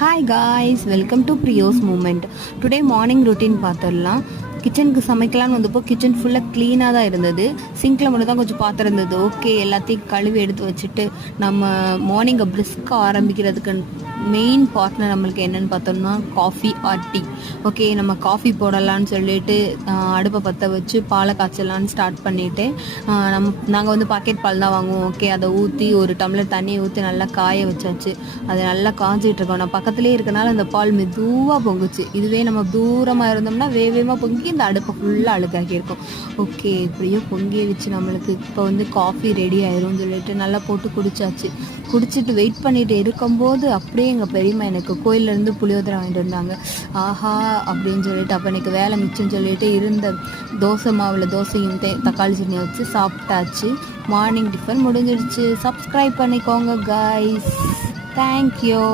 Hi guys, welcome to Priyo's moment. Today morning routine பார்த்துடலாம். கிச்சனுக்கு சமைக்கலான்னு வந்தப்போ கிச்சன் ஃபுல்லாக க்ளீனாக தான் இருந்தது. சிங்கில் மட்டும் தான் கொஞ்சம் பாத்திரம் இருந்தது. ஓகே, எல்லாத்தையும் கழுவி எடுத்து வச்சுட்டு நம்ம மார்னிங்கை பிரிஸ்காக ஆரம்பிக்கிறதுக்கு மெயின் பார்ட்னர் நம்மளுக்கு என்னென்னு பார்த்தோம்னா காஃபி ஆர் டீ. ஓகே, நம்ம காஃபி போடலான்னு சொல்லிட்டு அடுப்பை பற்ற வச்சு பாலை காய்ச்சலான்னு ஸ்டார்ட் பண்ணிவிட்டு நாங்கள் வந்து பாக்கெட் பால் தான் வாங்குவோம். ஓகே, அதை ஊற்றி ஒரு டம்ளர் தண்ணியை ஊற்றி நல்லா காய வச்சாச்சு. அது நல்லா காஞ்சிட்டு இருக்கோம். நான் பக்கத்துலேயே இருக்கனால அந்த பால் மெதுவாக பொங்குச்சு. இதுவே நம்ம தூரமாக இருந்தோம்னா வேகமாக பொங்கி இந்த அடுப்பை ஃபுல்லாக அழுக்காக்கியிருக்கோம். ஓகே, இப்படியோ பொங்கிடுச்சு. நம்மளுக்கு இப்போ வந்து காஃபி ரெடி ஆயிரும்னு சொல்லிட்டு நல்லா போட்டு குடிச்சிட்டு வெயிட் பண்ணிட்டு இருக்கும்போது அப்படியே எங்கள் பெரியம்மா எனக்கு கோயிலேருந்து புளியோதரை வாங்கிட்டு வந்தாங்க. ஆஹா அப்படின்னு சொல்லிட்டு அப்போ எனக்கு வேலை மிச்சம்னு சொல்லிட்டு இருந்த தோசை மாவில் தோசையும் தக்காளி சட்னி வச்சு சாப்பிட்டாச்சு. மார்னிங் டிஃபன் முடிஞ்சிடுச்சு. சப்ஸ்கிரைப் பண்ணிக்கோங்க காய்ஸ். தேங்க்யூ.